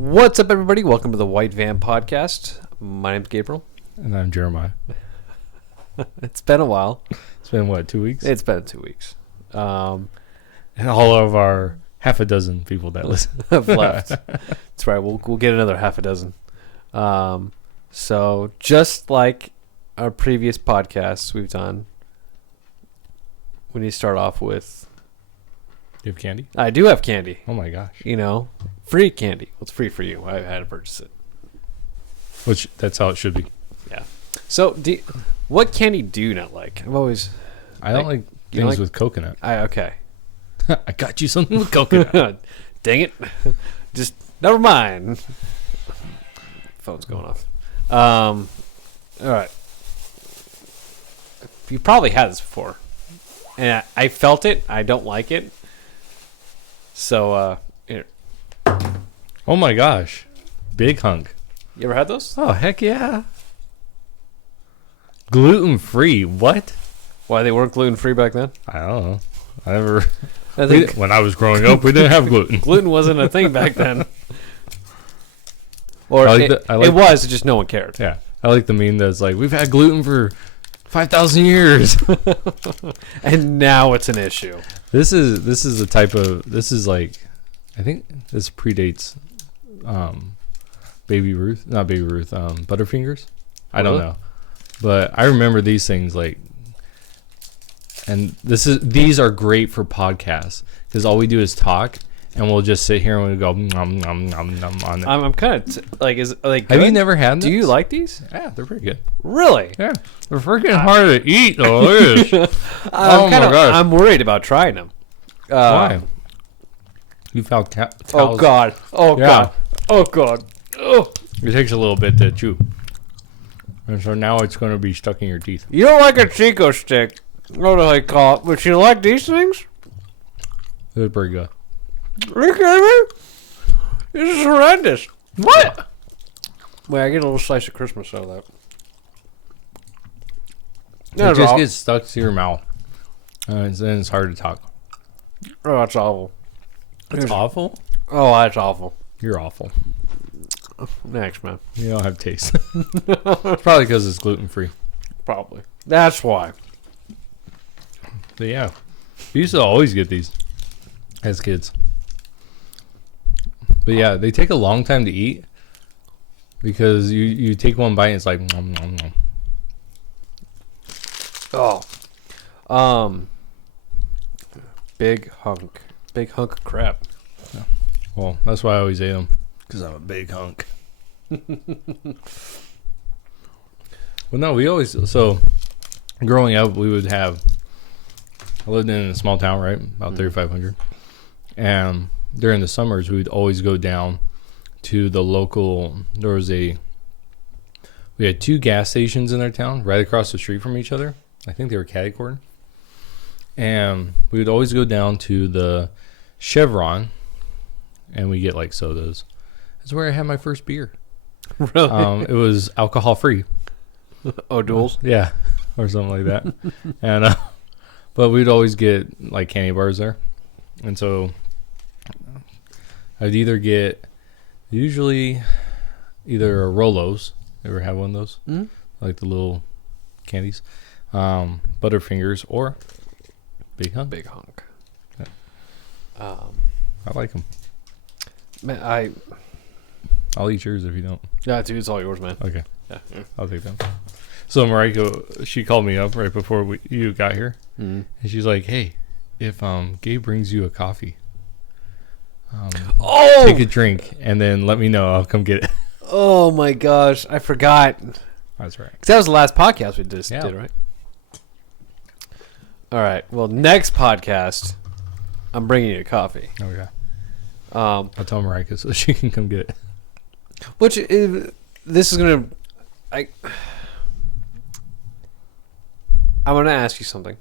What's up, everybody? Welcome to the White Van Podcast. My name's Gabriel. And I'm Jeremiah. It's been a while. It's been, what, 2 weeks? It's been 2 weeks. And all of our half a dozen people that listen have left. That's right. We'll get another half a dozen. So just like our previous podcasts we've done, we need to start off with... You have candy? I do have candy. Oh, my gosh. You know, free candy. Well, it's free for you. I had to purchase it. Which, that's how it should be. Yeah. So, what candy do you not like? I don't like things with coconut. Okay. I got you something with coconut. Dang it. Just, never mind. Phone's going off. All right. You probably had this before. And I felt it. I don't like it. So, here. Oh, my gosh. Big hunk. You ever had those? Oh, heck yeah. Gluten-free. What? Why, they weren't gluten-free back then? I don't know. When I was growing up, we didn't have gluten. Gluten wasn't a thing back then. Or it was, just no one cared. Yeah. I like the meme that's like, we've had gluten for 5,000 years. And now it's an issue. This is the type of, this is like, I think this predates Butterfingers. I don't know. But I remember these things like, and these are great for podcasts because all we do is talk and we'll just sit here and we'll go nom, nom, nom, nom on it. I'm kind of like, is like, have you never had them? Do you like these? Yeah, they're pretty good. Really? Yeah, they're freaking hard to eat though. Oh my gosh, I'm worried about trying them. Why? You found cows. Oh God! Oh yeah. God! Oh God! Oh. It takes a little bit to chew, and so now it's going to be stuck in your teeth. You don't like a Chico stick? What do they call it? But you like these things? They're pretty good. Are you kidding me? This is horrendous. What? Wait, I get a little slice of Christmas out of that. It just gets stuck to your mouth, and then it's hard to talk. Oh, that's awful. It's awful? Oh, that's awful. You're awful. Next, man. You don't have taste. It's probably because it's gluten-free. Probably. That's why. But yeah, we used to always get these as kids. But yeah, they take a long time to eat because you take one bite and it's like nom, nom, nom. Oh. Big hunk of crap. Yeah. Well, that's why I always ate them because I'm a big hunk. Well, no, so growing up, we would have, I lived in a small town, right? About 3,500. And during the summers, we would always go down to the local, we had 2 gas stations in our town right across the street from each other. I think they were catty-cornered. And we would always go down to the Chevron and we get like sodas. That's where I had my first beer. Really? It was alcohol free. O'Doul's? Yeah, or something like that. And but we'd always get like candy bars there. And so I'd either get either a Rolos. Ever have one of those? Mm-hmm. Like the little candies. Butterfingers or Big Hunk. Big Hunk. Yeah. I like them. Man, I'll eat yours if you don't. Yeah, dude, it's all yours, man. Okay. Yeah. I'll take them. So Mariko, she called me up right before you got here. Mm-hmm. And she's like, hey, if Gabe brings you a coffee, take a drink and then let me know. I'll come get it. Oh, my gosh. I forgot. That's right. Because that was the last podcast we just did, right? All right. Well, next podcast, I'm bringing you a coffee. Okay. I'll tell Marika so she can come get it. This is going to... I'm going to ask you something.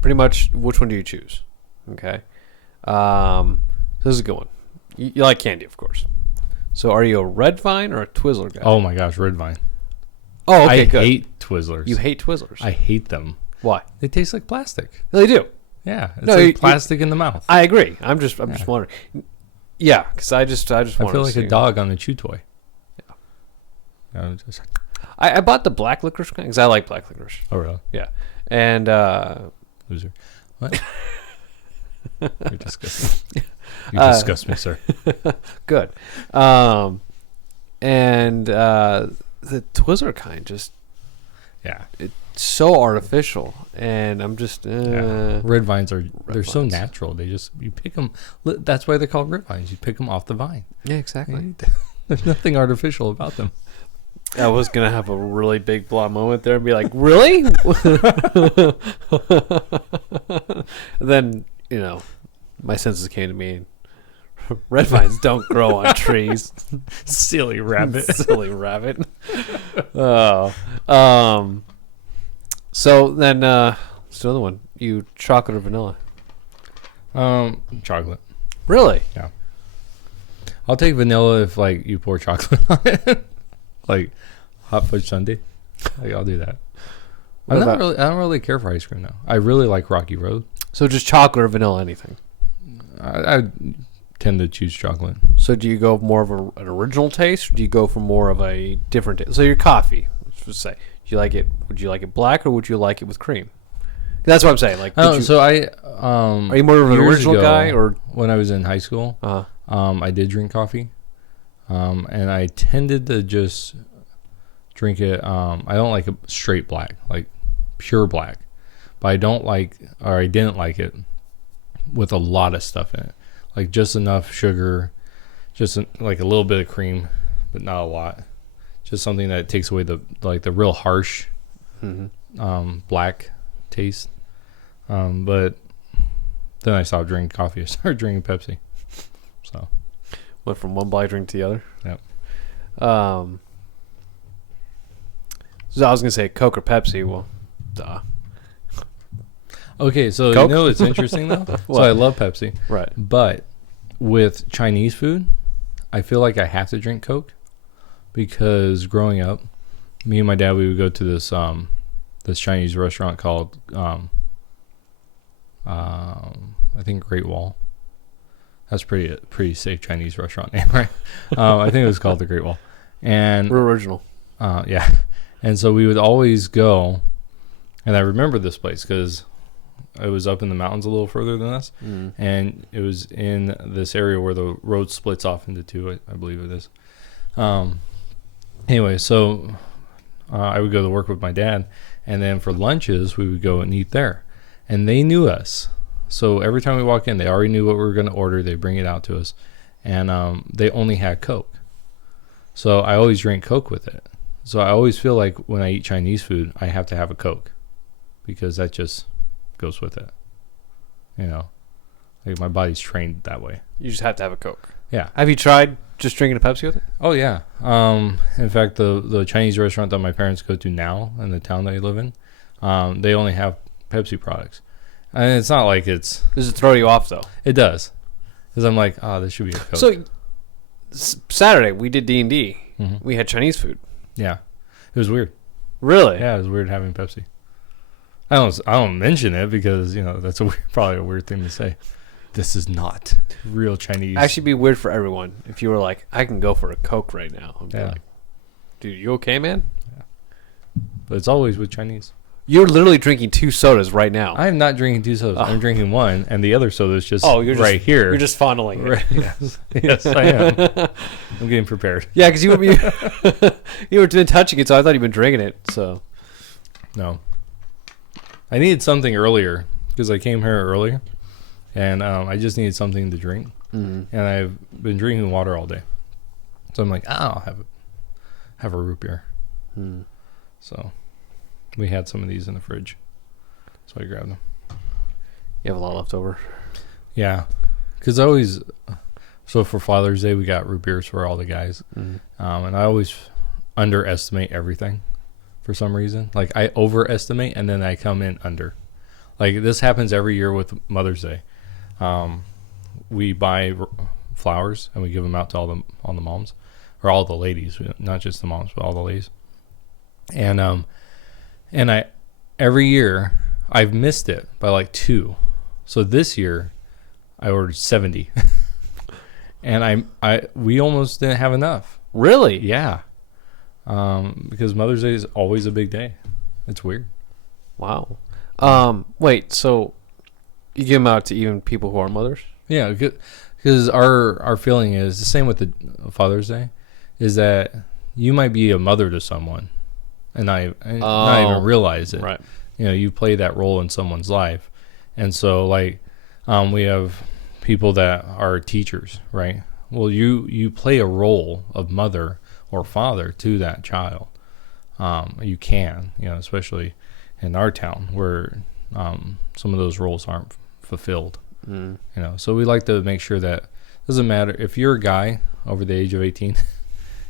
Pretty much, which one do you choose? Okay. So this is a good one. You like candy, of course. So are you a Red Vine or a Twizzler guy? Oh, my gosh, Red Vine. Oh, okay, good. I hate Twizzlers. You hate Twizzlers? I hate them. Why? They taste like plastic. They do. Yeah, it's like plastic in the mouth. I agree. I'm just wondering. Yeah, because I just I want feel to like see. a dog on a chew toy. Just, I bought the black licorice because I like black licorice. oh, really? Yeah, and Loser. What? You're disgusting. You disgust me, sir. good. And the Twizzler kind just Yeah. it's so artificial, and I'm just Red vines they're so vines. natural. They just you pick them. That's why they're called red vines. You pick them off the vine. yeah, exactly. There's nothing artificial about them. I was gonna have a really big blah moment there and be like, really? Then my senses came to me. Red vines don't grow on trees. Silly rabbit. Silly rabbit. Oh. So then, what's the other one? You chocolate or vanilla? Chocolate. Really? Yeah. I'll take vanilla if like you pour chocolate on it, like hot fudge sundae. Like I'll do that. I don't really care for ice cream now. I really like Rocky Road. So just chocolate or vanilla, anything. I tend to choose chocolate. So do you go more of an original taste, or do you go for more of a different taste? So your coffee, let's just say, do you like it? Would you like it black, or would you like it with cream? That's what I'm saying. Like, Oh, so I are you more of an years original ago, guy, or when I was in high school, I did drink coffee, and I tended to just drink it. I don't like it straight black, like pure black, but I didn't like it with a lot of stuff in it, like just enough sugar, like a little bit of cream, but not a lot. Just something that takes away the real harsh black taste. But then I stopped drinking coffee. I started drinking Pepsi. So went from one black drink to the other? Yep. So I was gonna say Coke or Pepsi. Well, duh. Okay, so Coke? it's interesting though. So I love Pepsi, Right. but with Chinese food, I feel like I have to drink Coke because growing up, me and my dad we would go to this Chinese restaurant called I think Great Wall. That's pretty safe Chinese restaurant name, right? I think it was called the Great Wall, and We're original. yeah, and so we would always go, and I remember this place because it was up in the mountains a little further than us, and it was in this area where the road splits off into two, I believe it is. Anyway, so I would go to work with my dad, and then for lunches we would go and eat there, and they knew us. So every time we walk in, they already knew what we were going to order. They bring it out to us, and they only had Coke. So I always drink Coke with it. So I always feel like when I eat Chinese food, I have to have a Coke because that just goes with it. Like my body's trained that way. You just have to have a Coke. Yeah. Have you tried just drinking a Pepsi with it? Oh yeah. In fact, the Chinese restaurant that my parents go to now in the town that I live in, they only have Pepsi products. And it's not like Does it throw you off though? it does, because I'm like, this should be a Coke. So Saturday we did D&D. Mhm. We had Chinese food. Yeah, it was weird. Really? Yeah, it was weird having Pepsi. I don't mention it because that's probably a weird thing to say. This is not real Chinese. Actually, it'd be weird for everyone if you were like, I can go for a Coke right now. I'd be Yeah. like, dude, you okay, man? But it's always with Chinese. You're literally drinking 2 sodas right now. I am not drinking 2 sodas. I'm drinking one, and the other soda is just you're right here. You're just fondling it. Right. Yes, I am. I'm getting prepared. Yeah, because you were touching it, so I thought you'd been drinking it. So No. I needed something earlier because I came here earlier, and I just needed something to drink. And I've been drinking water all day, so I'm like, I'll have a root beer. So we had some of these in the fridge, so I grabbed them. you have a lot left over. Yeah, because so for Father's Day we got root beers for all the guys, and I always underestimate everything for some reason. Like I overestimate and then I come in under. Like this happens every year with Mother's Day. We buy flowers and we give them out to all the moms, or all the ladies, not just the moms, but all the ladies. And I every year I've missed it by like 2. So this year I ordered 70. and we almost didn't have enough. Really? Yeah, because Mother's Day is always a big day. It's weird. Wow. Wait, so you give them out to even people who are mothers? Yeah, because our feeling is the same with the Father's Day, is that you might be a mother to someone, and not even realize it. Right. You know, you play that role in someone's life, and so like, we have people that are teachers, right? Well, you play a role of mother or father to that child. You can, especially in our town where some of those roles aren't fulfilled. So we like to make sure that doesn't matter if you're a guy over the age of 18,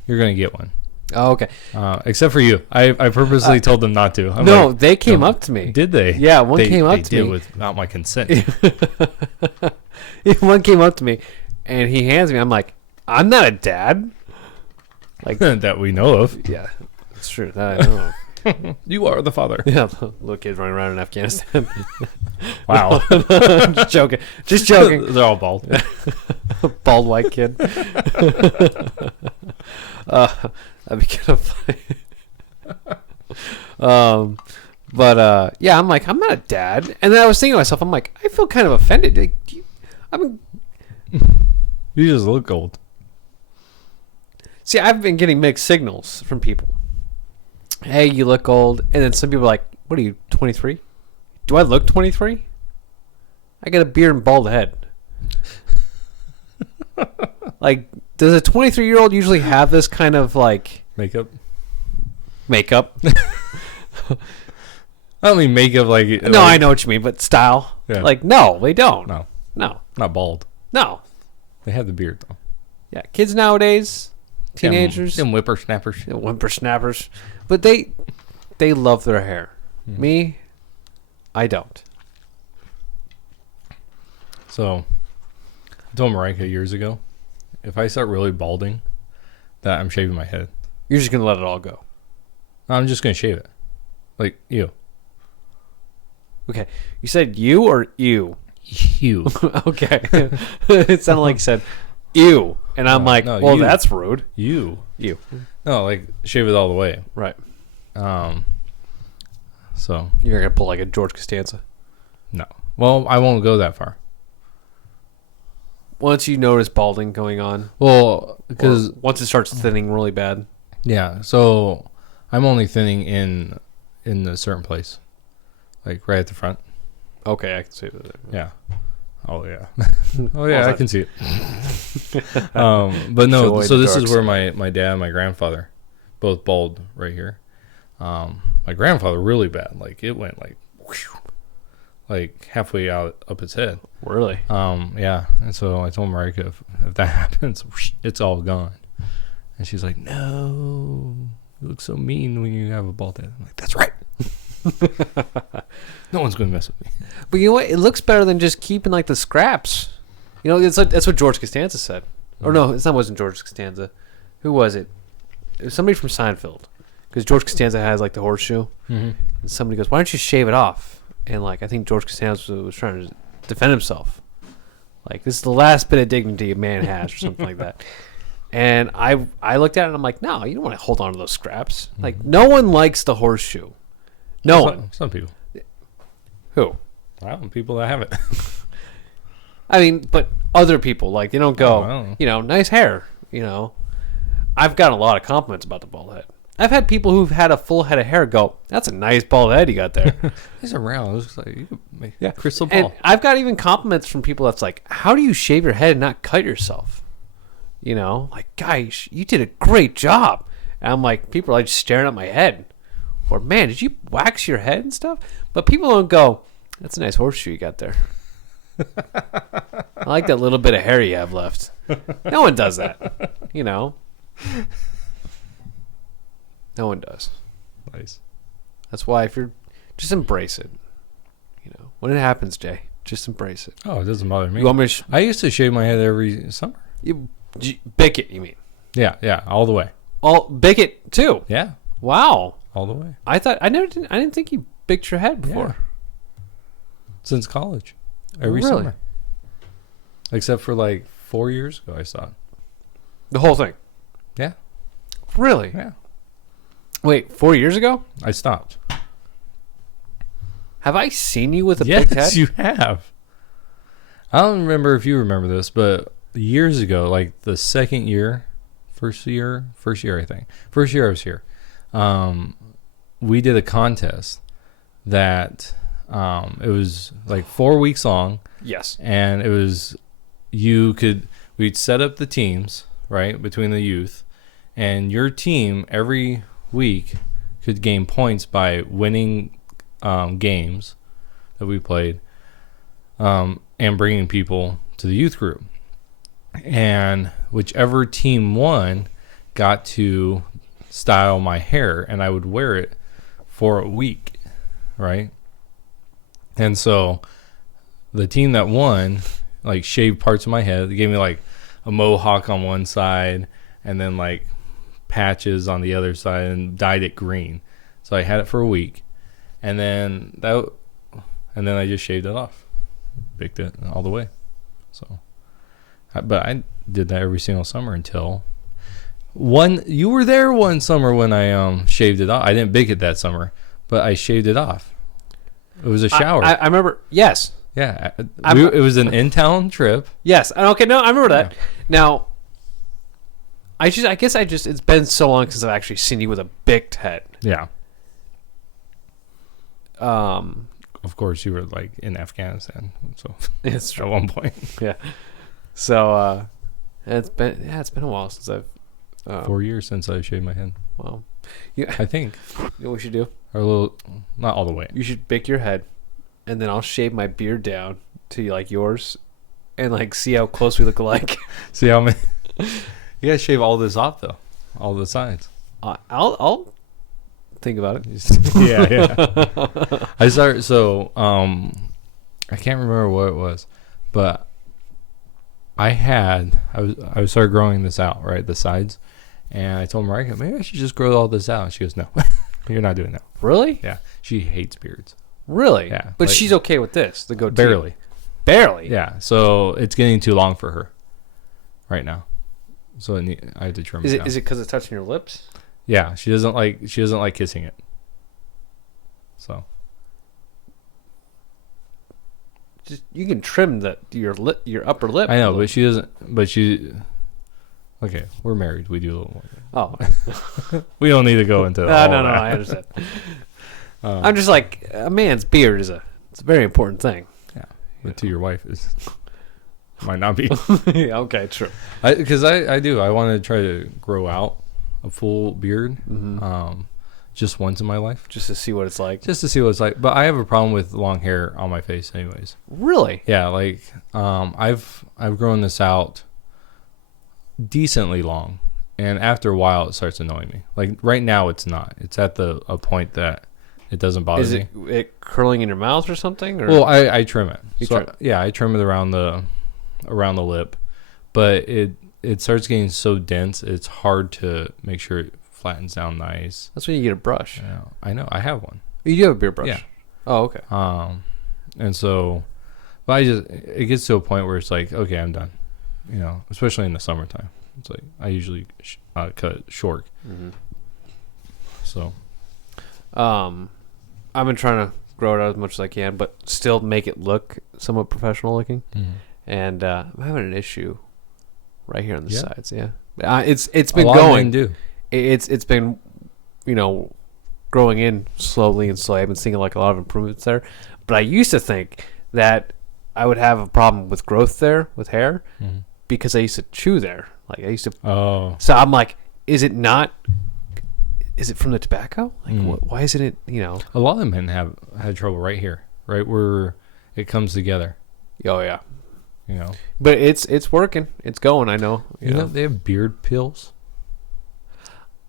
you're going to get one. Oh, okay. Except for you. I purposely told them not to. No, they came up to me. Did they? Yeah, one came up to did me. without my consent. One came up to me, and he hands me. I'm like, I'm not a dad. Like that we know of. Yeah, it's true. That I know of. You are the father. Yeah, little kids running around in Afghanistan. Wow. Just joking. Just joking. They're all bald. Bald white kid. That'd be kind of funny. Yeah, I'm like, I'm not a dad. And then I was thinking to myself, I'm like, I feel kind of offended. Like, You just look old. See, I've been getting mixed signals from people. Hey, you look old. And then some people are like, what are you, 23? Do I look 23? I got a beard and bald head. Like, does a 23-year-old usually have this kind of, like... Makeup? I don't mean makeup like... No, I know what you mean, but style. Yeah. Like, no, they don't. No. No. Not bald. No. They have the beard, though. Yeah, kids nowadays, teenagers... Them whippersnappers. Whippersnappers. But they love their hair. Me, I don't. So, I told Marika years ago, if I start really balding, that I'm shaving my head. You're just going to let it all go. I'm just going to shave it. Like, you. Okay. You said you or you? You. Okay. It sounded like you said ew. And I'm like, no, well, you. that's rude. You. You. No, like, shave it all the way. Right. So. You're going to pull like a George Costanza. No. Well, I won't go that far. Once you notice balding going on. Well, because... Once it starts thinning really bad. Yeah, so I'm only thinning in a certain place. Like right at the front. Okay, I can see that. Yeah. Oh, yeah. Oh, yeah, I can see it. But no, so this is where my dad and my grandfather, both bald right here. My grandfather really bad. Like it went like... Whoosh, like halfway out up his head. Really? Yeah. And so I told Marika, if that happens, whoosh, it's all gone. And she's like, no, you look so mean when you have a bald head. I'm like, that's right. No one's going to mess with me. But you know what? It looks better than just keeping like the scraps. You know, it's like, that's what George Costanza said. Or no, it wasn't George Costanza. Who was it? It was somebody from Seinfeld. Because George Costanza has like the horseshoe. Mm-hmm. And somebody goes, why don't you shave it off? And like, I think George Costanza was trying to defend himself. Like, this is the last bit of dignity a man has, or something like that. And I looked at it and I'm like, no, you don't want to hold on to those scraps. Mm-hmm. Like, no one likes the horseshoe. No one. Some people. Who? Well, people that have it. I mean, but other people, like, they don't go, nice hair, I've gotten a lot of compliments about the bald head. I've had people who've had a full head of hair go, that's a nice bald head you got there. These are round. It looks like you could make a crystal ball. And I've got even compliments from people that's like, how do you shave your head and not cut yourself? Like, guys, you did a great job. And I'm like, people are like just staring at my head. Or, man, did you wax your head and stuff? But people don't go, that's a nice horseshoe you got there. I like that little bit of hair you have left. No one does that. No one does. Nice. That's why if you're, just embrace it. When it happens, Jay, just embrace it. Oh, it doesn't bother me. You want me I used to shave my head every summer. Bick it, you mean? Yeah, all the way. Bick it too? Yeah. Wow. All the way. I didn't think you bicked your head before. Yeah. Since college. Every really? summer. Except for like 4 years ago I stopped. The whole thing. Yeah. Really? Yeah. Wait, 4 years ago? I stopped. Have I seen you with a Yes, big head? you have. I don't remember if you remember this, but years ago, like the second year, first year, I think. First year I was here. We did a contest that it was like 4 weeks long. Yes. And it was we'd set up the teams, right, between the youth, and your team every week could gain points by winning games that we played, and bringing people to the youth group. And whichever team won got to style my hair, and I would wear it for a week, right? And so the team that won, like, shaved parts of my head. They gave me like a mohawk on one side and then like patches on the other side, and dyed it green. So I had it for a week, and then I just shaved it off, picked it all the way. So, but I did that every single summer until you were there one summer when I shaved it off. I didn't bake it that summer, but I shaved it off. It was a shower. I remember. Yes. Yeah, it was an in-town trip. Yes. Okay. No, I remember that. Yeah. Now, I guess it's been so long since I've actually seen you with a big head. Yeah. Of course, you were like in Afghanistan, so it's true. At one point. Yeah. So, it's been a while since I've 4 years since I shaved my head. Well, yeah. I think. You know what we should do? Or a little, not all the way. You should bake your head, and then I'll shave my beard down to like yours, and like see how close we look alike. See how many? You gotta shave all this off though, all the sides. I'll think about it. Yeah. I started. So I can't remember what it was, but I started growing this out, right, the sides, and I told Marika, maybe I should just grow all this out. And she goes, no, you're not doing that. Really? Yeah. She hates beards. Really? Yeah. But she's okay with this, the goatee. Barely. Yeah. So it's getting too long for her right now. So I have to trim it down. Is it because it's touching your lips? Yeah. She doesn't like kissing it. So. Just you can trim your upper lip. I know, but she doesn't. But she. Okay, we're married. We do a little more. Oh. We don't need to go into that. No, I understand. I'm just like, a man's beard it's a very important thing. Yeah, but to your wife is might not be. Yeah, okay, true. Because I do. I want to try to grow out a full beard, just once in my life, just to see what it's like. But I have a problem with long hair on my face, anyways. Really? Yeah, like I've grown this out decently long, and after a while it starts annoying me. Like right now it's not. It's at a point that it doesn't bother me. Is it curling in your mouth or something? Or? Well, I trim it. Trim it. Yeah, I trim it around the lip, but it starts getting so dense it's hard to make sure it flattens down nice. That's when you get a brush. Yeah, I know. I have one. You do have a beard brush? Yeah. Oh, okay. And so, but it gets to a point where it's like, okay, I'm done. You know, especially in the summertime. It's like I usually cut it short. Mm-hmm. So, I've been trying to grow it out as much as I can, but still make it look somewhat professional looking. mm-hmm. And I'm having an issue right here on the Yeah. sides. Yeah, it's been a lot going. of men do. It's been, growing in slowly and slowly. I've been seeing like a lot of improvements there, but I used to think that I would have a problem with growth there with hair because I used to chew there. Like I used to. Oh. So I'm like, is it not? Is it from the tobacco? Like, why isn't it? A lot of men have had trouble right here, right where it comes together. Oh yeah. But it's working. It's going. I know. You know they have beard pills.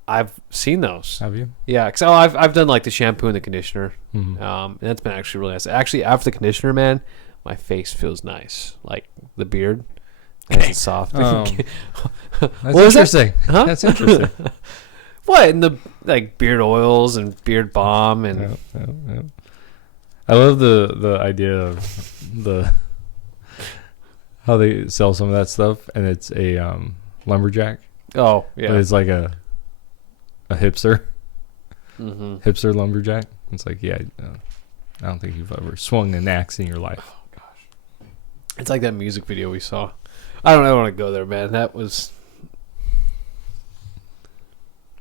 I've seen those. Have you? Yeah, because I've done like the shampoo and the conditioner. Mm-hmm. And that's been actually really nice. Actually, after the conditioner, man, my face feels nice. Like the beard, nice and soft. That's What was interesting. That? Huh? That's interesting. What in the like beard oils and beard balm and I love the idea of the how they sell some of that stuff, and it's a lumberjack, Oh but yeah. it's like a hipster, Mm-hmm. hipster lumberjack. It's like, yeah, I don't think you've ever swung an axe in your life. It's like that music video we saw. I don't want to go there, man. That was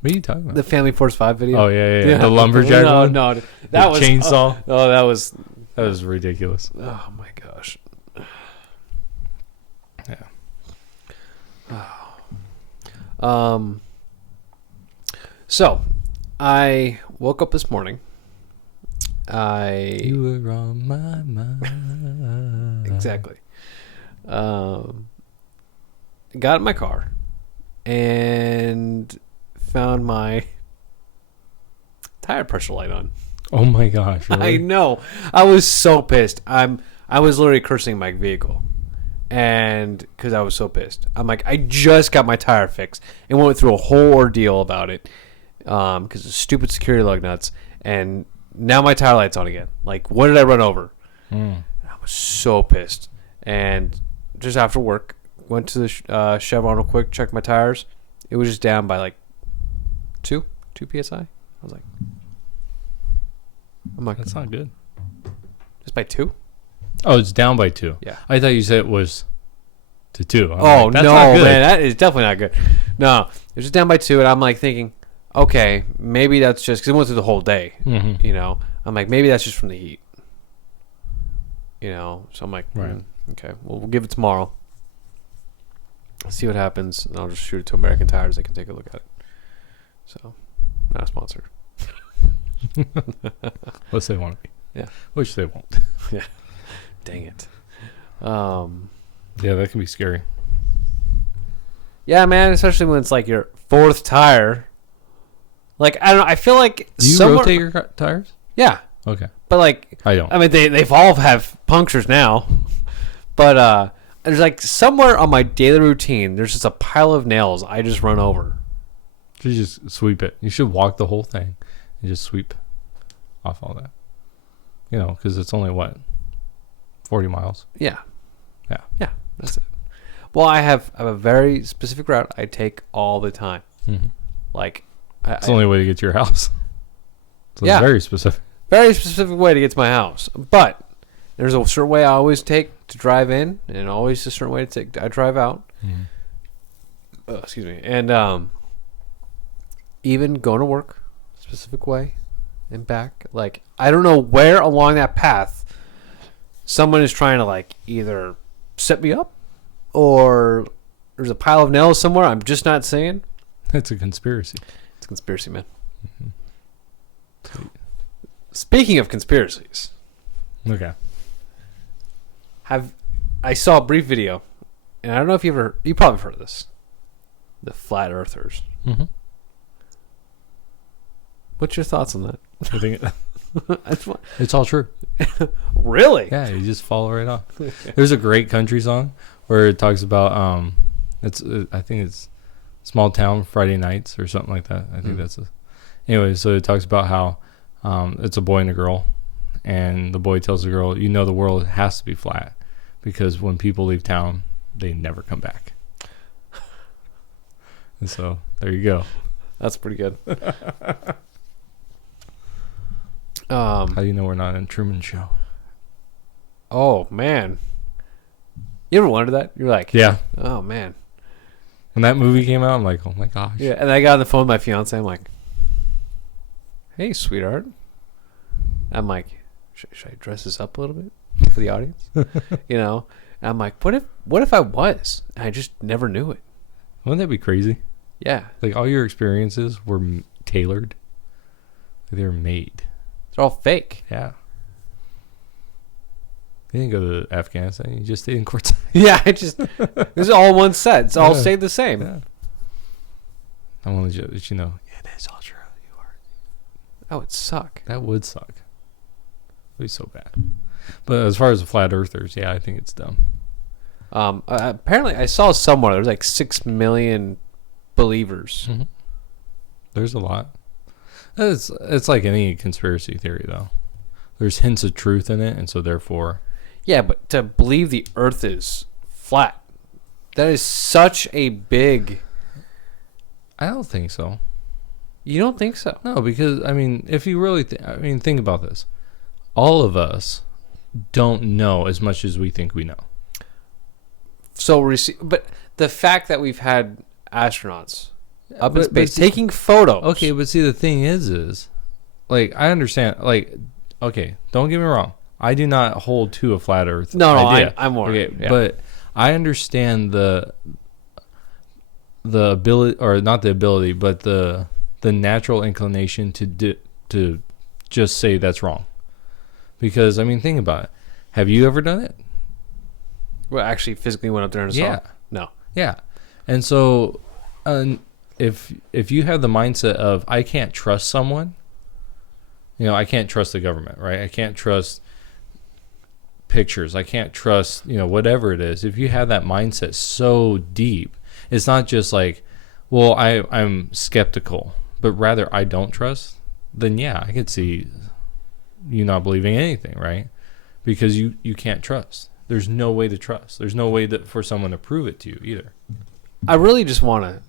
What are you talking about? the Family Force 5 video. Oh yeah. The lumberjack no, one. No, that The was chainsaw. Oh, that was. That was ridiculous. Oh my gosh. Yeah. So, I woke up this morning. You were on my mind. Exactly. Got in my car and found my tire pressure light on. Oh my gosh! I Really? know. I was so pissed. I was literally cursing my vehicle, and because I was so pissed, I'm like, I just got my tire fixed and went through a whole ordeal about it, because of stupid security lug nuts, and now my tire light's on again. Like, what did I run over? I was so pissed, and just after work, went to the Chevron real quick, checked my tires. It was just down by like two psi. I was like, I'm like, That's not good. just by 2? Oh, it's down by 2. Yeah. I thought you said it was to 2. I'm Oh like, that's no, not good. man, that is definitely not good. No, it was just down by 2, and I'm like thinking, okay, maybe that's just because it went through the whole day. Mm-hmm. You know, I'm like, maybe that's just from the heat. You know, so I'm like, Right. Okay, well, we'll give it tomorrow. See what happens, and I'll just shoot it to American Tires. They can take a look at it. So, not a sponsor. Unless they want to be. Yeah. Which they won't. Dang it. Yeah, that can be scary. Yeah, man, especially when it's like your 4th tire. Like, I don't know. I feel like Do you somewhere- rotate your tires? Yeah, Okay. but like, I don't. I mean, they've all have punctures now, but there's like somewhere on my daily routine, there's just a pile of nails I just run over. You should just sweep it. You should walk the whole thing and just sweep off all that. You know, because it's only, 40 miles? Yeah, Yeah. that's it. Well, I have a very specific route I take all the time. Mm-hmm. Like, It's the only way to get to your house. So Yeah. it's very specific. very specific way to get to my house. But there's a certain way I always take to drive in, and always a certain way to take I drive out. Mm-hmm. Excuse me. And even going to work, specific way, and back. Like, I don't know where along that path someone is trying to like either set me up, or there's a pile of nails somewhere I'm just not seeing. It's a conspiracy. It's a conspiracy, man. Speaking of conspiracies, Okay. I saw a brief video, and I don't know if you probably heard of this. The flat earthers. Mm-hmm. What's your thoughts on that? I think That's what, it's all true. really? Yeah, you just follow right on. There's a great country song where it talks about I think it's Small Town Friday Nights or something like that. I think that's anyway. So it talks about how it's a boy and a girl, and the boy tells the girl, "You know, the world has to be flat because when people leave town, they never come back." And so there you go. That's pretty good. How do you know we're not in Truman Show? Oh man, you ever wondered that? You're like, Yeah. oh man, When that movie came out, I'm like, oh my gosh. yeah. And I got on the phone with my fiance. I'm like, hey, sweetheart. I'm like, should I dress this up a little bit for the audience? You know. And I'm like, what if I was? And I just never knew it. Wouldn't that be crazy? Yeah, Like all your experiences were tailored. They were made. they're all fake. Yeah. You didn't go to Afghanistan. You just stayed in courtside. Yeah, this is all one set. It's all Yeah. stayed the same. Yeah. I want to let you know. It is all true. You are. That would suck. That would suck. It'd be so bad. But as far as the flat earthers, yeah, I think it's dumb. Apparently, I saw somewhere there's like 6 million believers. Mm-hmm. There's a lot. It's like any conspiracy theory, though. There's hints of truth in it, and so therefore, Yeah, but to believe the Earth is flat. That is such a big. I don't think so. You don't think so? No, because I mean, if you really, think about this. All of us don't know as much as we think we know. So, but the fact that we've had astronauts up in space taking photos. Okay, but see, the thing is, like, I understand. Like, okay, don't get me wrong. I do not hold to a flat Earth idea. I'm more. Okay, yeah. But I understand the ability, or not the ability, but the natural inclination to just say that's wrong. Because I mean, think about it. Have you ever done it? Well, actually, physically went up there and saw. No. Yeah, and so, if you have the mindset of I can't trust someone, I can't trust the government, right? I can't trust pictures. I can't trust, whatever it is. If you have that mindset so deep, it's not just like, well, I'm skeptical, but rather I don't trust. Then I could see you not believing anything, right? Because you can't trust. There's no way to trust. There's no way for someone to prove it to you either. I really just want to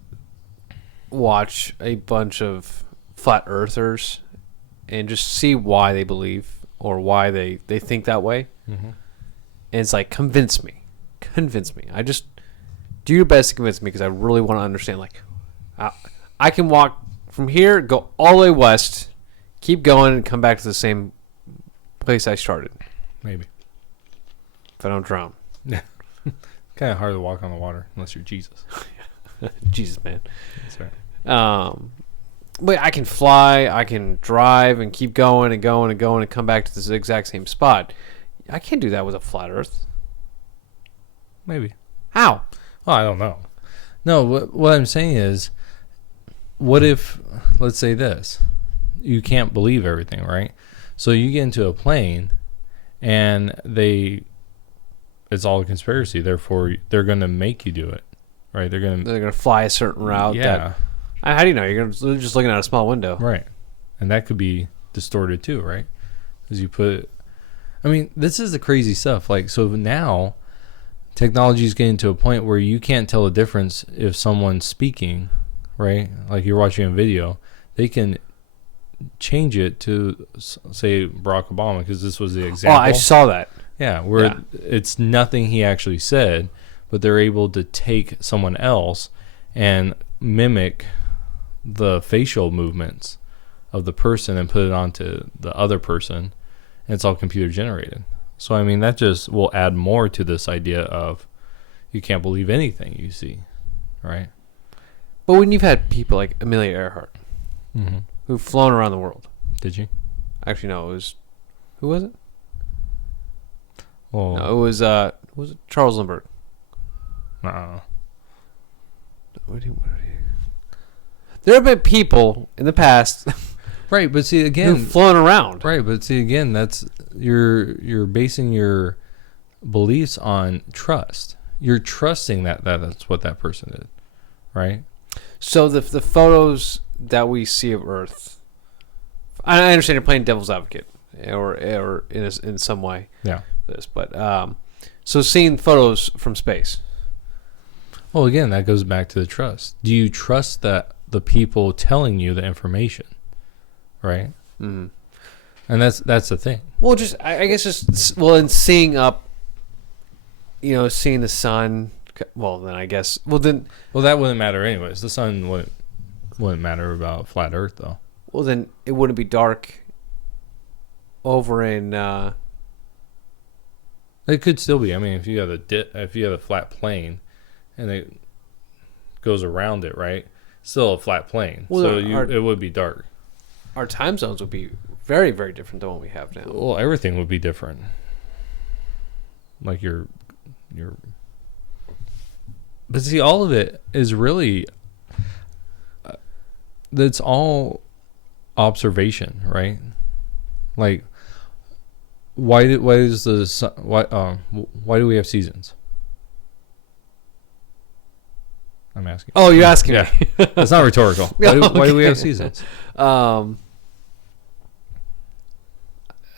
watch a bunch of flat earthers and just see why they believe or why they think that way. Mm-hmm. And it's like, convince me. I just do your best to convince me, because I really want to understand. Like, I can walk from here, go all the way west, keep going, and come back to the same place I started. Maybe. If I don't drown. Yeah. Kind of hard to walk on the water unless you're Jesus. Jesus, man. That's right. But I can fly, I can drive, and keep going and going and going and come back to this exact same spot. I can't do that with a flat Earth. Maybe. How? Well, I don't know. No, what I'm saying is, what if, let's say this, you can't believe everything, right? So you get into a plane, and it's all a conspiracy. Therefore, they're going to make you do it, right? They're going to fly a certain route. Yeah. How do you know? You're just looking at a small window. Right. And that could be distorted too, right? As you put, I mean, this is the crazy stuff. Like, so now technology is getting to a point where you can't tell the difference if someone's speaking, right? Like, you're watching a video, they can change it to, say, Barack Obama, because this was the example. Oh, I saw that. Yeah, where it's nothing he actually said, but they're able to take someone else and mimic the facial movements of the person and put it onto the other person, and it's all computer generated. So I mean, that just will add more to this idea of you can't believe anything you see, right? But when you've had people like Amelia Earhart, mm-hmm. who've flown around the world. Did you? Actually, no, it was, who was it? Well, no, it was Charles Lindbergh. There have been people in the past, right? But see, again, who've flown around, right? But see, again, that's you're basing your beliefs on trust. You're trusting that's what that person did, right? So the photos that we see of Earth, I understand you're playing devil's advocate, or in some way, yeah. This, but so seeing photos from space. Well, again, that goes back to the trust. Do you trust that the people telling you the information, right? Mm-hmm. And that's the thing. Well, I guess in seeing up, seeing the sun. Well, then I guess. Well, that wouldn't matter anyways. The sun wouldn't matter about flat Earth, though. Well, then it wouldn't be dark over in. It could still be. I mean, if you have a flat plane, and it goes around it, right? Still a flat plane, well, so it would be dark. Our time zones would be very, very different than what we have now. Well, everything would be different. Like your. But see, all of it is really. That's all observation, right? Like, why do we have seasons? I'm asking. Oh, you're asking me. Yeah. That's not rhetorical. Why do we have seasons?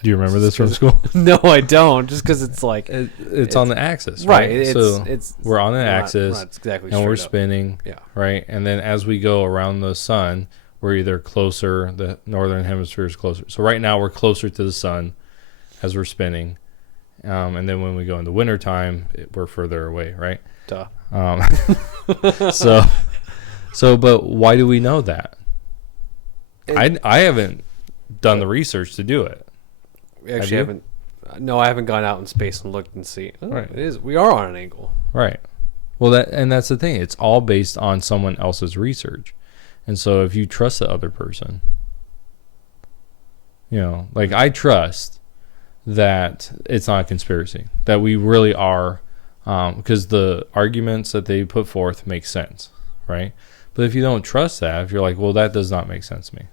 Do you remember this from school? No, I don't. Just because it's like It's on the axis, right. right? We're on an axis, not exactly, and we're straight up. spinning, Yeah. right? And then as we go around the sun, we're either closer. The northern hemisphere is closer. So right now we're closer to the sun as we're spinning, and then when we go into wintertime, we're further away, right? Duh. But why do we know that? I haven't done the research to do it. We actually haven't. No, I haven't gone out in space and looked and see. Oh, right. It is. We are on an angle. Right. Well, that's the thing. It's all based on someone else's research. And so if you trust the other person, like I trust that it's not a conspiracy, that we really are, because the arguments that they put forth make sense, right? But if you don't trust that, if you're like, well, that does not make sense to me,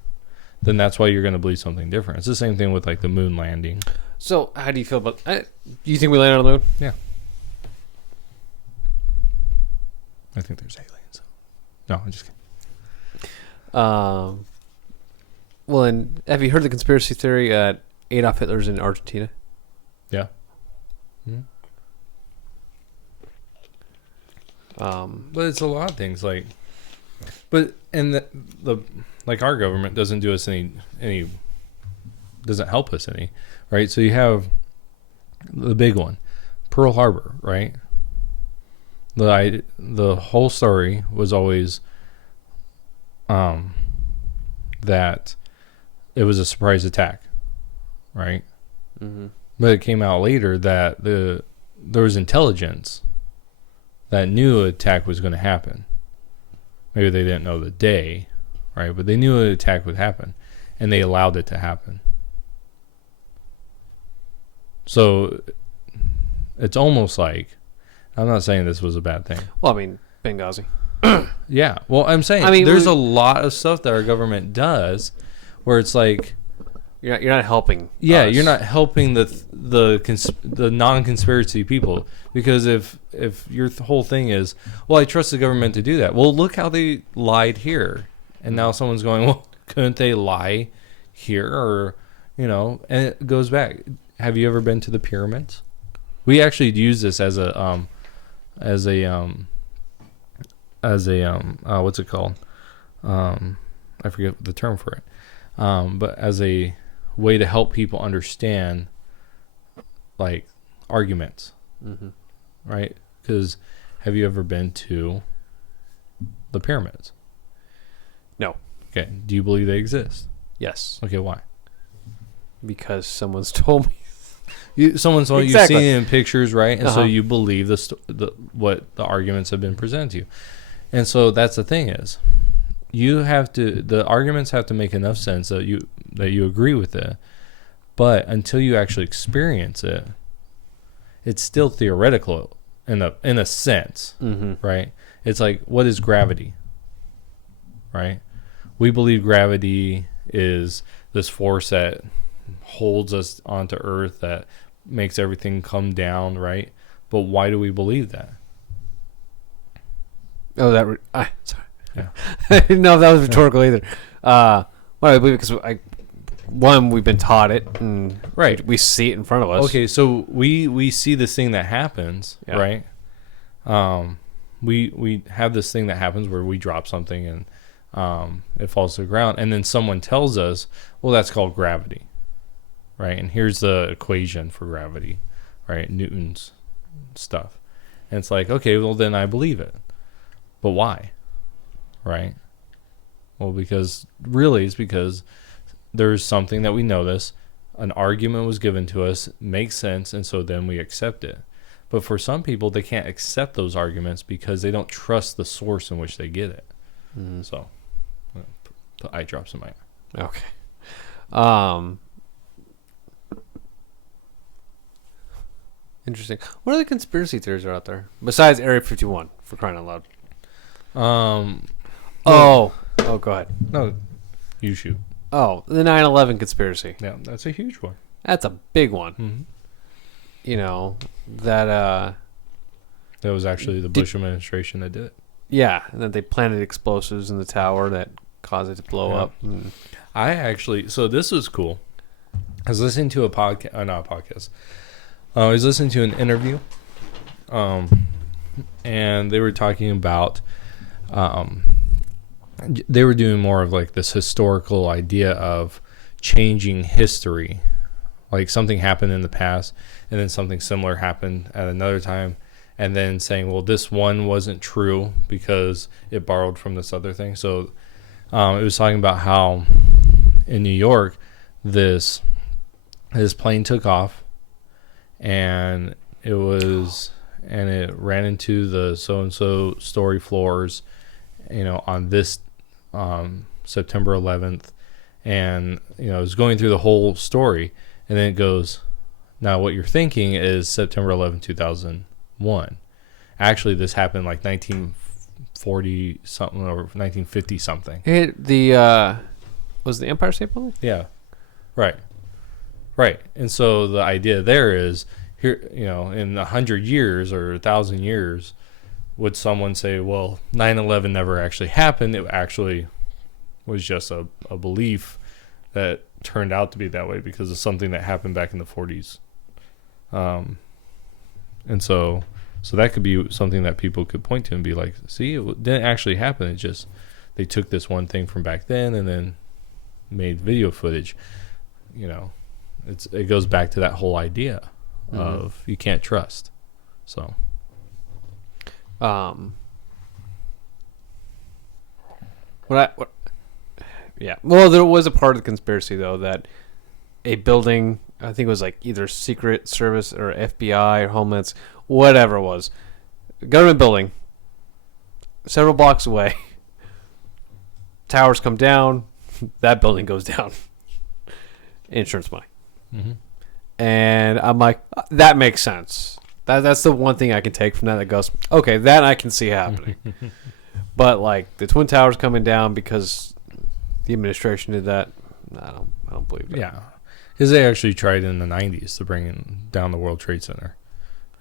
then that's why you're going to believe something different. It's the same thing with like the moon landing. So how do you feel about? Do you think we landed on the moon? Yeah. I think there's aliens. No, I'm just kidding. Well, and have you heard the conspiracy theory that Adolf Hitler's in Argentina? Yeah. Mm-hmm. But it's a lot of things the like our government doesn't do us any doesn't help us any, right? So you have the big one, Pearl Harbor, right? The whole story was always that it was a surprise attack, right? Mm-hmm. But it came out later that there was intelligence that knew an attack was going to happen. Maybe they didn't know the day, right? But they knew an attack would happen, and they allowed it to happen. So it's almost like, I'm not saying this was a bad thing. Well, I mean, Benghazi. Yeah. Well, I'm saying there's a lot of stuff that our government does where it's like, you're not helping. Yeah, us. You're not helping the non-conspiracy people, because if your whole thing is, well, I trust the government to do that. Well, look how they lied here, and now someone's going, well, couldn't they lie here? Or and it goes back. Have you ever been to the pyramids? We actually use this as a what's it called? I forget the term for it. But as a way to help people understand, like, arguments, mm-hmm. right? Because have you ever been to the pyramids? No. Okay. Do you believe they exist? Yes. Okay. Why? Because someone's told me. Someone's told exactly. You've seen it in pictures, right? And so you believe what the arguments have been presented to you. And so that's the thing is, the arguments have to make enough sense that you agree with it, but until you actually experience it, it's still theoretical in a sense, mm-hmm. right? It's like, what is gravity, right? We believe gravity is this force that holds us onto Earth, that makes everything come down, right? But why do we believe that? Oh, sorry. Yeah. I didn't know if that was rhetorical either. Well, I believe it because we've been taught it, and right, we see it in front of us. Okay, so we see this thing that happens, yeah. Right? We have this thing that happens where we drop something and it falls to the ground, and then someone tells us, well, that's called gravity, right? And here's the equation for gravity, right? Newton's stuff. And it's like, okay, well, then I believe it. But why? Right? Well, because there's something that we notice, an argument was given to us, makes sense, and so then we accept it. But for some people, they can't accept those arguments because they don't trust the source in which they get it. Mm-hmm. So, put eye drops in my eye. Okay. Interesting. What other conspiracy theories are out there besides Area 51? For crying out loud. Go ahead. No, you shoot. Oh, the 9/11 conspiracy. Yeah, that's a huge one. That's a big one. Mm-hmm. That was actually the Bush administration that did it. Yeah, and that they planted explosives in the tower that caused it to blow up. So this was cool. I was listening to a podcast, not a podcast. I was listening to an interview, and they were talking about, they were doing more of like this historical idea of changing history. Like something happened in the past, and then something similar happened at another time, and then saying, well, this one wasn't true because it borrowed from this other thing. So it was talking about how in New York, this plane took off, and it ran into the so-and-so story floors, on this September 11th, and it was going through the whole story, and then it goes, now what you're thinking is September 11th, 2001. Actually, this happened like 1940 something or 1950 something. Was the Empire State Building? Yeah, right. And so the idea there is here, in 100 years or 1,000 years, would someone say, well, 9/11 never actually happened? It actually was just a belief that turned out to be that way because of something that happened back in the 40s. And so that could be something that people could point to and be like, see, it didn't actually happen. It just, they took this one thing from back then and then made video footage. It goes back to that whole idea of you can't trust. So, yeah. Well, there was a part of the conspiracy though that a building, I think it was like either Secret Service or FBI or Homelands, whatever it was, government building, several blocks away. Towers come down, that building goes down. Insurance money. Mm-hmm. And I'm like, that makes sense. That's the one thing I can take from that goes, okay, that I can see happening. But like the Twin Towers coming down because the administration did that, I don't believe that. Yeah, because they actually tried in the 90s to bring down the World Trade Center.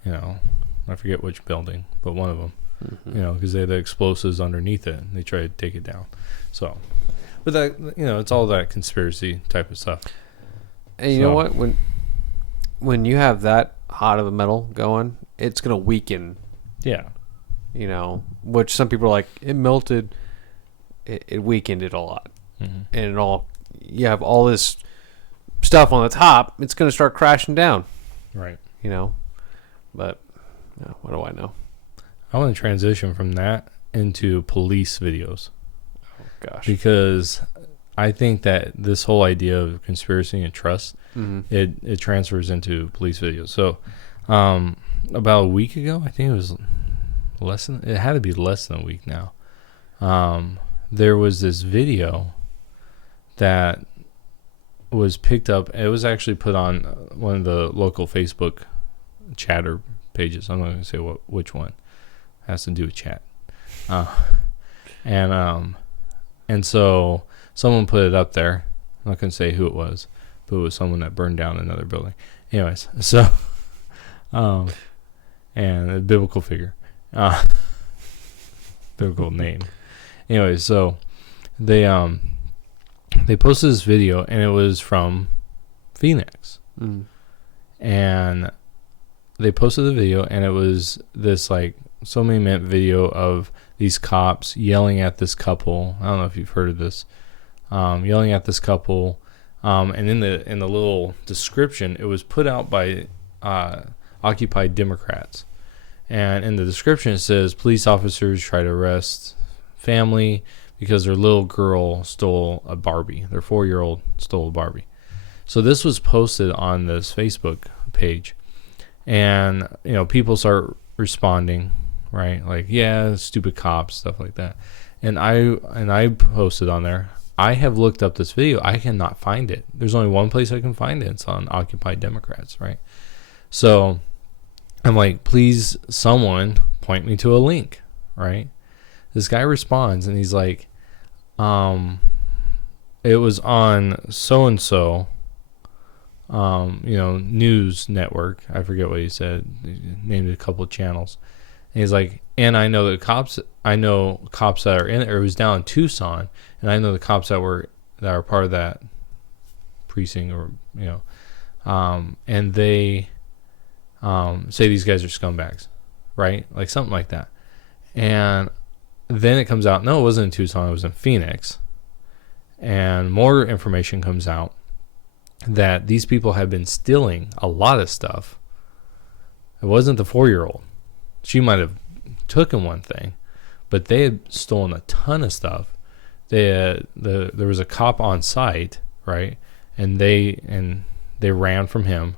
I forget which building, but one of them. Mm-hmm. Because they had the explosives underneath it, and they tried to take it down. So, but that, it's all that conspiracy type of stuff. And you know what? When you have that hot of a metal going, it's gonna weaken. Yeah. Which some people are like, it melted. It weakened it a lot, and you have all this stuff on the top. It's gonna start crashing down. Right. But what do I know? I want to transition from that into police videos. Oh gosh. Because I think that this whole idea of conspiracy and trust, it transfers into police videos. So, about a week ago, I think it was it had to be less than a week now. There was this video that was picked up. It was actually put on one of the local Facebook chatter pages. I'm not going to say which one. It has to do with chat. And so someone put it up there. I'm not going to say who it was, but it was someone that burned down another building. Anyways, so, and a biblical figure, biblical name. Anyways, so they posted this video, and it was from Phoenix. And they posted the video, and it was this like so many minute video of these cops yelling at this couple. I don't know if you've heard of this. Yelling at this couple, and in the little description, it was put out by Occupy Democrats, and in the description it says police officers try to arrest family because their little girl stole a Barbie. Their 4-year-old stole a Barbie. So this was posted on this Facebook page, and people start responding, right? Like, yeah, stupid cops, stuff like that. And I posted on there, I have looked up this video. I cannot find it. There's only one place I can find it. It's on Occupy Democrats, right? So I'm like, please, someone point me to a link, right? This guy responds, and he's like, it was on so-and-so, news network. I forget what he said. He named a couple of channels. And he's like, and I know cops that are in it, or it was down in Tucson, and I know the cops that are part of that precinct, or and they say these guys are scumbags, right? Like something like that. And then it comes out, no, it wasn't in Tucson, it was in Phoenix. And more information comes out that these people have been stealing a lot of stuff. It wasn't the 4-year-old. She might have taken one thing, but they had stolen a ton of stuff. There was a cop on site, right? And they ran from him.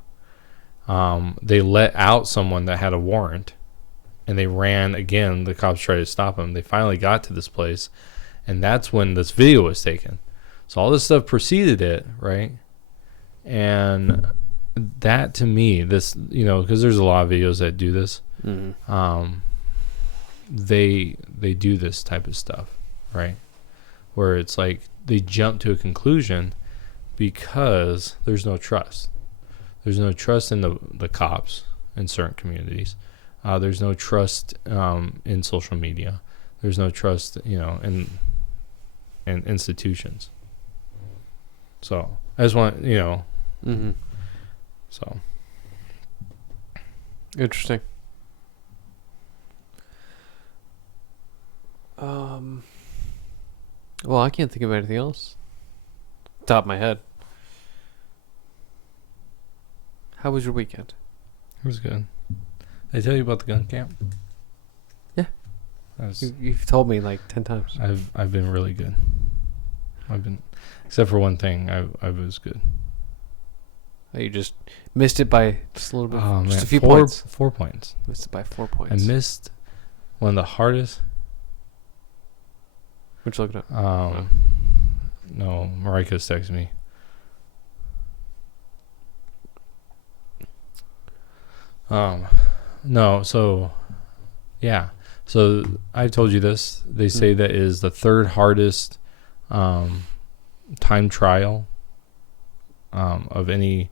They let out someone that had a warrant, and they ran again. The cops tried to stop them. They finally got to this place, and that's when this video was taken. So all this stuff preceded it, right? And that, to me, this, because there's a lot of videos that do this. Mm-hmm. They do this type of stuff, right? Where it's like they jump to a conclusion because there's no trust. There's no trust in the cops in certain communities. There's no trust in social media. There's no trust, in institutions. So I just want, Mm-hmm. So interesting. Well, I can't think of anything else. Top of my head. How was your weekend? It was good. Did I tell you about the gun camp? Yeah. You've told me like 10 times. I've been really good. Except for one thing, I was good. Oh, you just missed it by just a little bit. Oh, just man. a few points. 4 points. Missed it by 4 points. I missed one of the hardest. Which look it up. No, Marika's texted me. No, so yeah. So I told you this. They say that is the third hardest time trial of any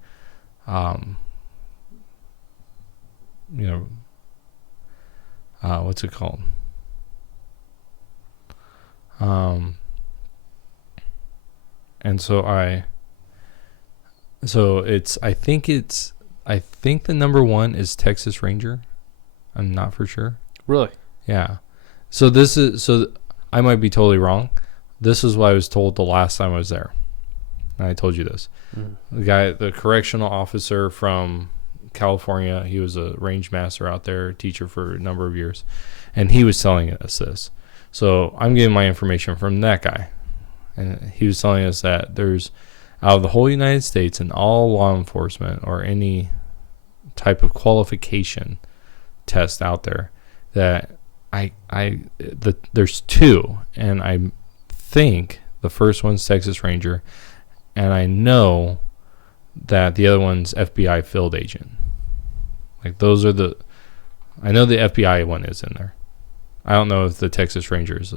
what's it called? And so I think the number one is Texas Ranger. I'm not for sure. Really? Yeah. So I might be totally wrong. This is what I was told the last time I was there. And I told you this. The correctional officer from California, he was a range master out there, teacher for a number of years, and he was telling us this. So I'm getting my information from that guy. And he was telling us that there's, out of the whole United States and all law enforcement or any type of qualification test out there, that there's two, and I think the first one's Texas Ranger, and I know that the other one's FBI field agent. Like those are I know the FBI one is in there. I don't know if the Texas Ranger is.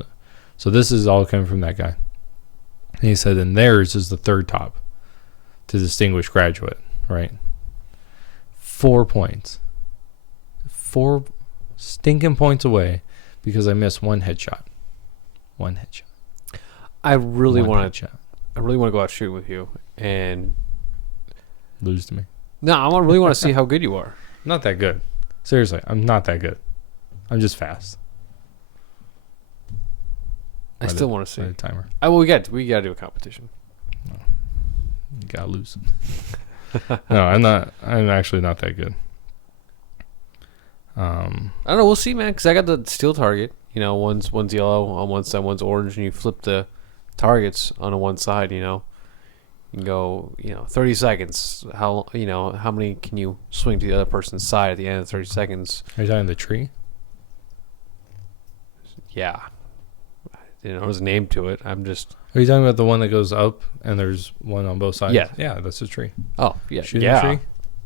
So this is all coming from that guy. And he said, and theirs is the third top to distinguished graduate, right? 4 points. 4 stinking points away because I missed one headshot. I really want to go out shoot with you and lose to me. No, I really want to see how good you are. I'm not that good. Seriously, I'm not that good. I'm just fast. I still want to see the timer. We got to do a competition. No, you gotta lose. No, I'm not. I'm actually not that good. I don't know. We'll see, man. Because I got the steel target. One's yellow on one side, one's orange, and you flip the targets on the one side. You can go 30 seconds. How many can you swing to the other person's side at the end of 30 seconds? Are you talking the tree? Yeah. There's a name to it. I'm just. Are you talking about the one that goes up and there's one on both sides? Yeah. Yeah, that's a tree. Oh, yeah. Shooting tree?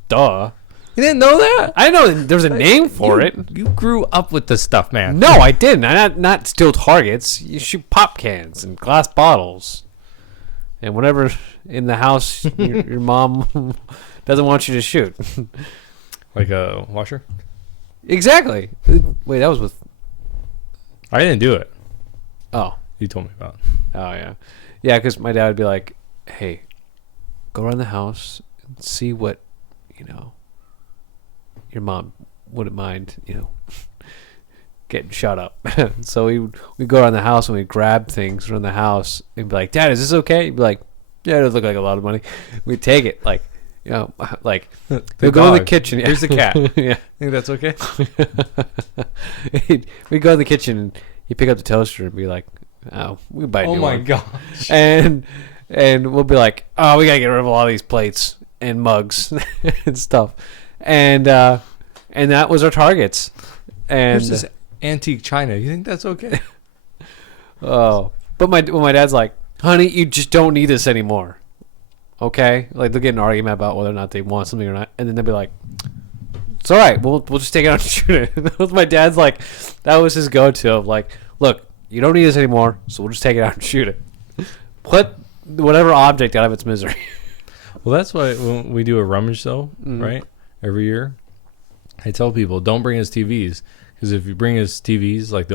Duh. You didn't know that? I know there's a name for it. You grew up with this stuff, man. No, I didn't. Not steel targets. You shoot pop cans and glass bottles. And whatever in the house your mom doesn't want you to shoot. Like a washer? Exactly. Wait, that was with... I didn't do it. Oh. You told me about it. Oh, yeah. Yeah, because my dad would be like, hey, go around the house, see what, you know, your mom wouldn't mind, you know, getting shut up. So we go around the house and we grab things around the house and be like, Dad, is this okay? He'd be like, yeah, it does look like a lot of money. We take it, like, you know, like we'll go in the kitchen. Here's the cat. Yeah, Think that's okay? we go in the kitchen and you pick up the toaster and be like, oh, we buy a Oh new my one. gosh. And we'll be like, oh, we gotta get rid of a lot of these plates and mugs and stuff. And that was our targets. And Here's this antique china. You think that's okay? oh, but my dad's like, honey, you just don't need this anymore. Okay, like they'll get an argument about whether or not they want something or not, and then they'll be like, it's all right, we'll just take it out and shoot it. That was my dad's like, that was his go-to of like, look, you don't need this anymore, so we'll just take it out and shoot it. Put whatever object out of its misery. Well, that's why when we do a rummage sale, right, every year, I tell people don't bring us TVs, because if you bring us TVs like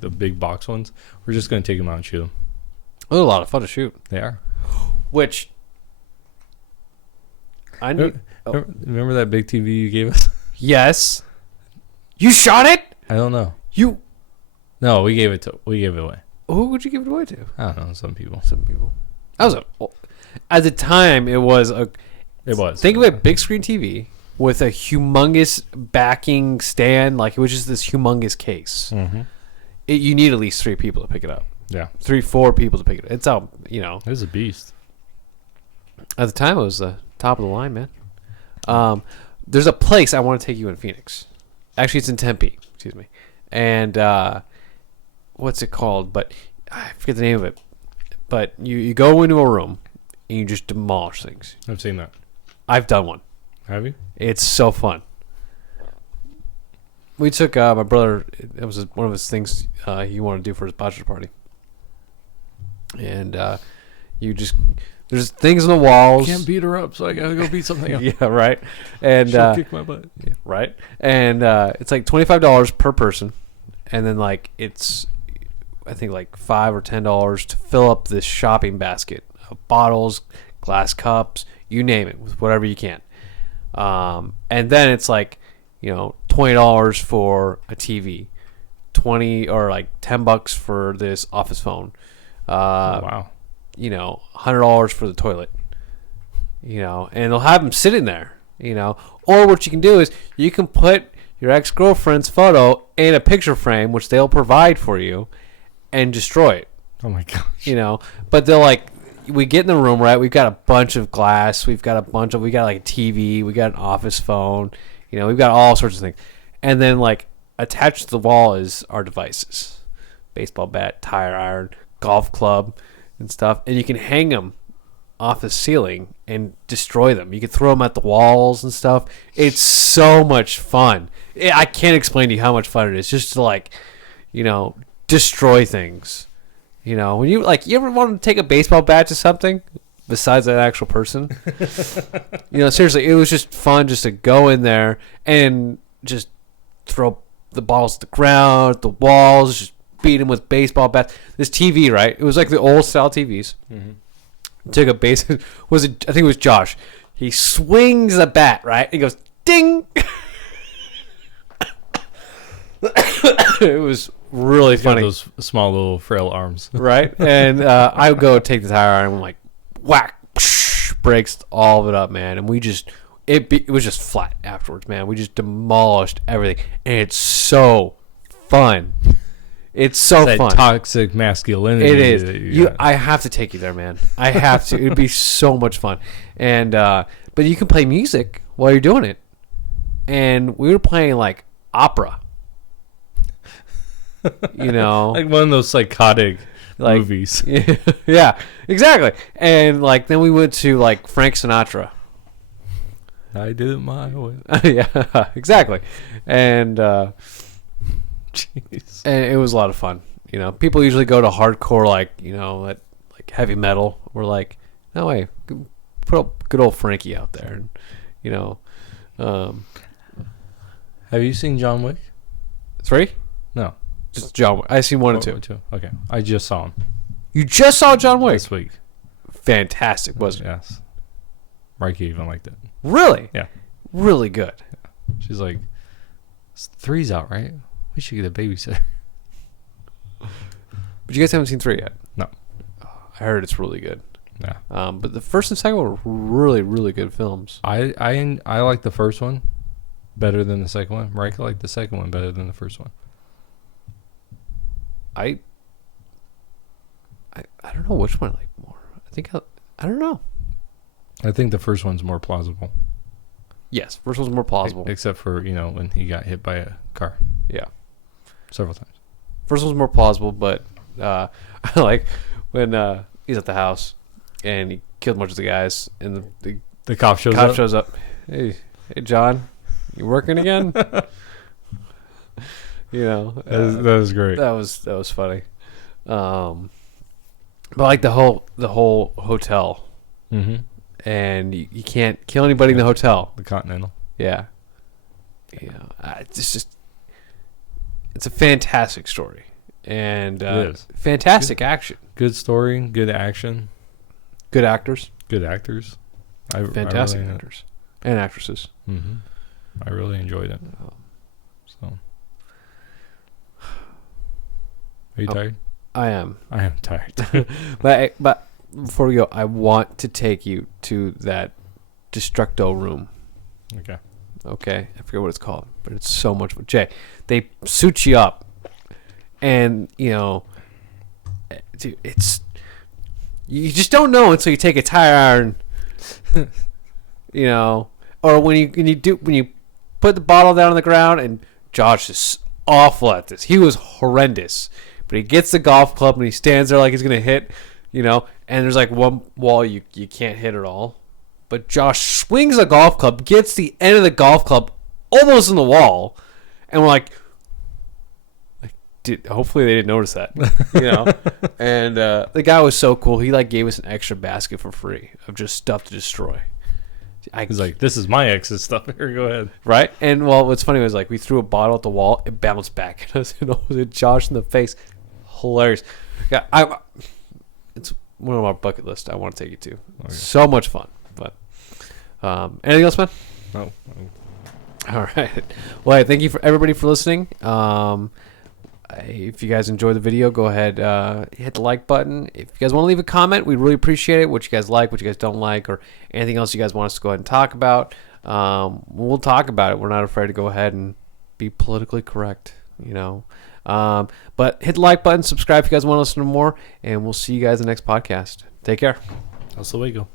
the big box ones, we're just going to take them out and shoot them. It was a lot of fun to shoot. They are. Which I need. Remember that big TV you gave us? Yes. You shot it? I don't know. You. No, we gave it away. Who would you give it away to? I don't know. Some people. Some people. That was at the time. It was a. It was. Think of a big screen TV with a humongous backing stand. Like it was just this humongous case. Mm-hmm. You need at least 3 people to pick it up. Yeah. 3-4 people to pick it up. It's out. You know. It was a beast. At the time, it was the top of the line, man. There's a place I want to take you in Phoenix. Actually, it's in Tempe. Excuse me. And what's it called? But I forget the name of it. But you go into a room and you just demolish things. I've seen that. I've done one. Have you? It's so fun. We took my brother. It was one of his things he wanted to do for his bachelor party. And there's things on the walls. Can't beat her up, so I gotta go beat something up. Yeah, right. And she'll kick my butt. yeah, right. And it's like $25 per person, and then like it's I think like $5 or $10 to fill up this shopping basket of bottles, glass cups, you name it, with whatever you can. And then it's like, you know, $20 for a TV, 20 or like $10 for this office phone. Wow. You know, $100 for the toilet. You know, and they'll have them sitting there. You know, or what you can do is you can put your ex-girlfriend's photo in a picture frame, which they'll provide for you, and destroy it. Oh my gosh. You know, but they'll like, we get in the room, right? We've got a bunch of glass. We got like a TV. We got an office phone. You know, we've got all sorts of things. And then like attached to the wall is our devices. Baseball bat, tire iron, golf club and stuff. And you can hang them off the ceiling and destroy them. You can throw them at the walls and stuff. It's so much fun. I can't explain to you how much fun it is just to like, you know, destroy things. You know, when you ever want to take a baseball bat to something besides that actual person? You know, seriously, it was just fun just to go in there and just throw the balls at the ground, the walls, just beat them with baseball bats. This TV, right? It was like the old style TVs. Mm-hmm. Took a base. I think it was Josh. He swings the bat, right? He goes ding. It was really funny. Those small little frail arms, right? And I would go take the tire iron and I'm like, whack, breaks all of it up, man. And we just it was just flat afterwards, man. We just demolished everything, and it's so fun. It's so that fun. Toxic masculinity. It is. I have to take you there, man. I have to. It'd be so much fun. And but you can play music while you're doing it. And we were playing like opera. You know, like one of those psychotic like, movies. Yeah, exactly. And like then we went to like Frank Sinatra. I did it my way. Yeah, exactly. And Jeez. and it was a lot of fun. You know, people usually go to hardcore, like, you know, that like heavy metal. We're like, no way, put up good old Frankie out there, and you know. Have you seen John Wick? 3? No, just John Wick. I seen 1 and 2. 2. Okay, I just saw him You just saw John Wick. this week. Fantastic, wasn't it? Yes. Rika even liked it. Really? Yeah. Really good. She's like, 3's out, right? We should get a babysitter. But you guys haven't seen 3 yet? No. I heard it's really good. Yeah. But the first and second one were really, really good films. I like the first one better than the second one. Rika liked the second one better than the first one. I don't know which one I like more. I don't know. I think the first one's more plausible. Yes, first one's more plausible. Except for, when he got hit by a car. Yeah. Several times. First one's more plausible, but I like when he's at the house and he killed a bunch of the guys and The cop shows cop up. shows up. Hey, John, you working again? That was great. That was funny. But like the whole hotel, Mm-hmm. and you can't kill anybody in the hotel. The Continental. Yeah. It's a fantastic story and It is. fantastic action. Good story, good action, Good actors, good actors. fantastic really, actors and actresses. Mm-hmm. I really enjoyed it. So, are you tired? I am. I am tired. But before we go, I want to take you to that Destructo room. Okay. Okay, I forget what it's called, but it's so much fun. Jay, they suit you up, and dude, it's you just don't know until you take a tire iron, or when you put the bottle down on the ground. And Josh is awful at this. He was horrendous, but he gets the golf club and he stands there like he's gonna hit, and there's like one wall you can't hit at all. But Josh swings a golf club, gets the end of the golf club almost in the wall, and we're like dude, hopefully they didn't notice that, And the guy was so cool. He like gave us an extra basket for free of just stuff to destroy. He's like, this is my ex's stuff. Here, go ahead. Right? And what's funny was like we threw a bottle at the wall, it bounced back at us, and it hit Josh in the face. Hilarious. Yeah, it's one of our bucket list I want to take you to. Okay. So much fun. But anything else, man? No. All right. Well, hey, thank you for everybody for listening. If you guys enjoyed the video, go ahead, hit the like button. If you guys want to leave a comment, we'd really appreciate it. What you guys like, what you guys don't like, or anything else you guys want us to go ahead and talk about. We'll talk about it. We're not afraid to go ahead and be politically correct, But hit the like button, subscribe if you guys want to listen to more, and we'll see you guys in the next podcast. Take care. Hasta luego.